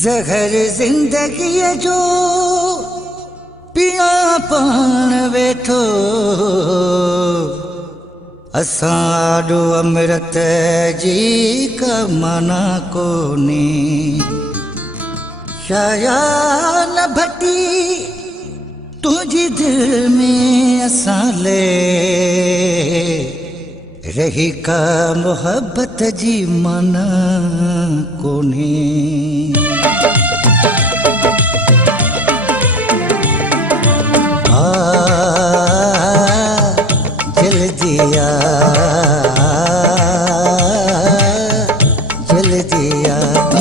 ज़हर ज़िंदगी जो पिया पान वेठो असां अमृत जी का माना कोनी शाया न भटी तुझी दिल में असां ले रही का मोहब्बत जी माना कोनी जल्दिया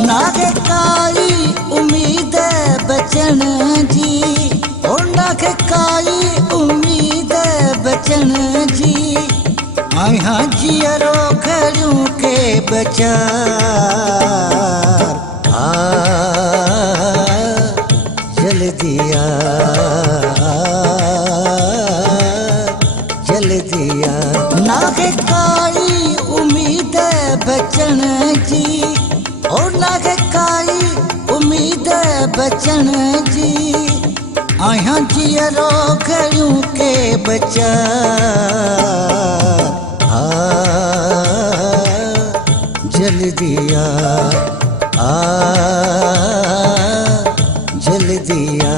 नागे काई उम्मीद बचन जी और नागे काई उम्मीद बचन जी आया जियरो घड़ियों के बचा जल्दिया जल्दिया नागे काई उम्मीद बचन जी और नागे काई उम्मीद बचन जी आया जियरो घड़ियों के बचा जल्दिया जल्दिया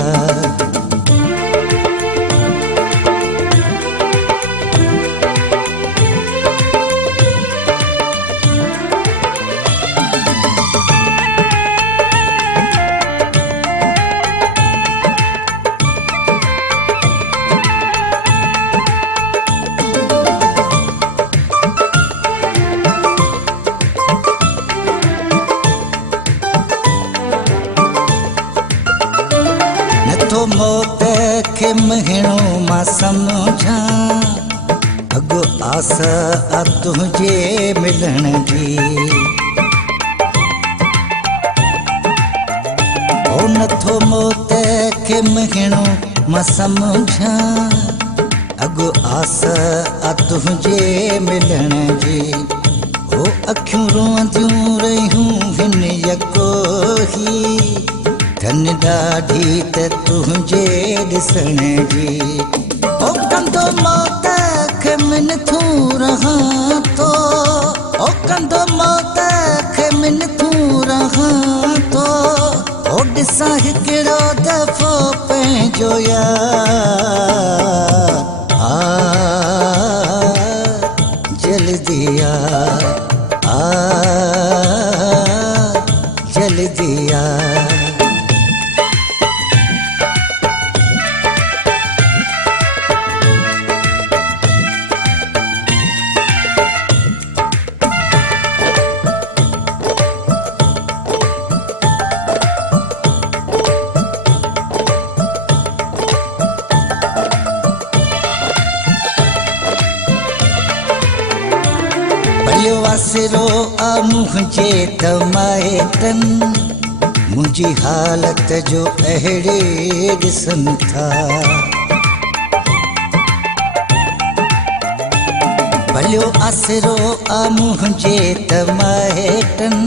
तो मौत के महीनों मां समझा अगो आस आ तुझे मिलन जी ओ नथो मौत के महीनों मां समझा अगो आस आ तुझे मिलन जी ओ अखियूं रोंदियूं रहियूं हिन यको ही धन ॾाढी त तुझे ॾिसण जी ओ कंदो मौत खे मिनथूं रहां थो ओ कंदो मौत खे मिनथूं रहां थो ओ ॾिसां हिकिड़ो दफ़ो पंहिंजो यार जल्दिया जल्दिया भलियो आसिरो आ मुझे तमाइतन मुझी हालत जो अहड़े ॾिसन था भलियो आसिरो आ मुझे तमाइतन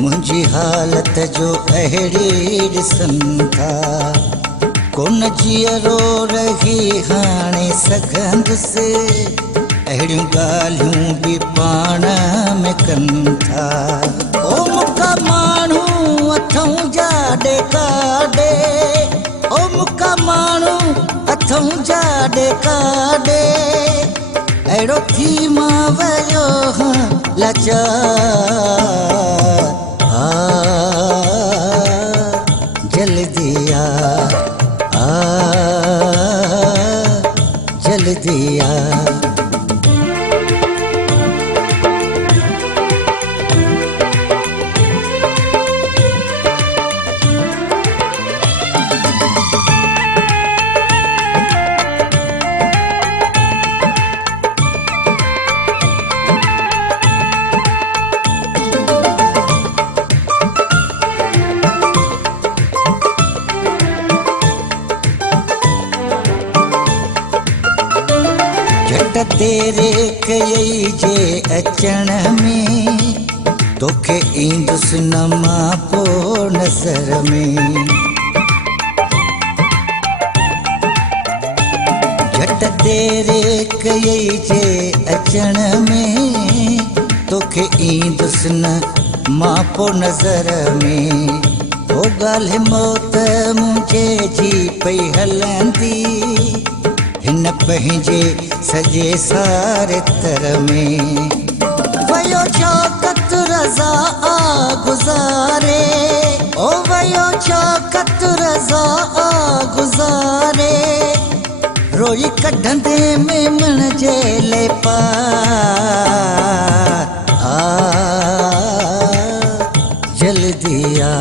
मुझी हालत जो अहड़े ॾिसन था कोन जियरो रही हाणे सघंदुसि अहिड़ियूं ॻाल्हियूं बि पाण में कनि था ओ मुका माण्हू अथऊं जा ॾेकाॾे ओ मुका माण्हू अथऊं जा ॾेकाॾे अहिड़ो थी मां वियो लाचार जल्दिया जल्दिया तेरे कई जे अचण में तोखे ईंदुसि न मां पोइ नज़र में झट देरि कयई जे अचण में तोखे ईंदुसि न मां पोइ नज़र में ओ ॻाल्हि मौत मुंहिंजे जी पई हलंदी हिन पंहिंजे सॼे सारे तर में वयो शौकत रज़ा आ गुज़ारे ओ वयो शौकत रज़ा आ गुज़ारे रोई कढंदे में मन जे ले पार जल्दी आ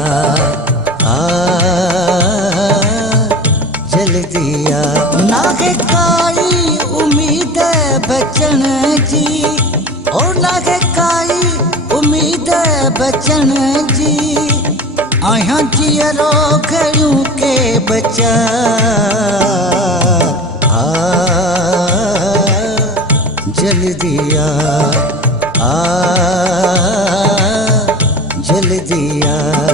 जल्दी आ नाहे काई उम्मीद बचण जी ओ नाहे काई उम्मीद बचण जी आहियां जीअरो घड़ियूं के बचा जल्दी आ जल्दी आ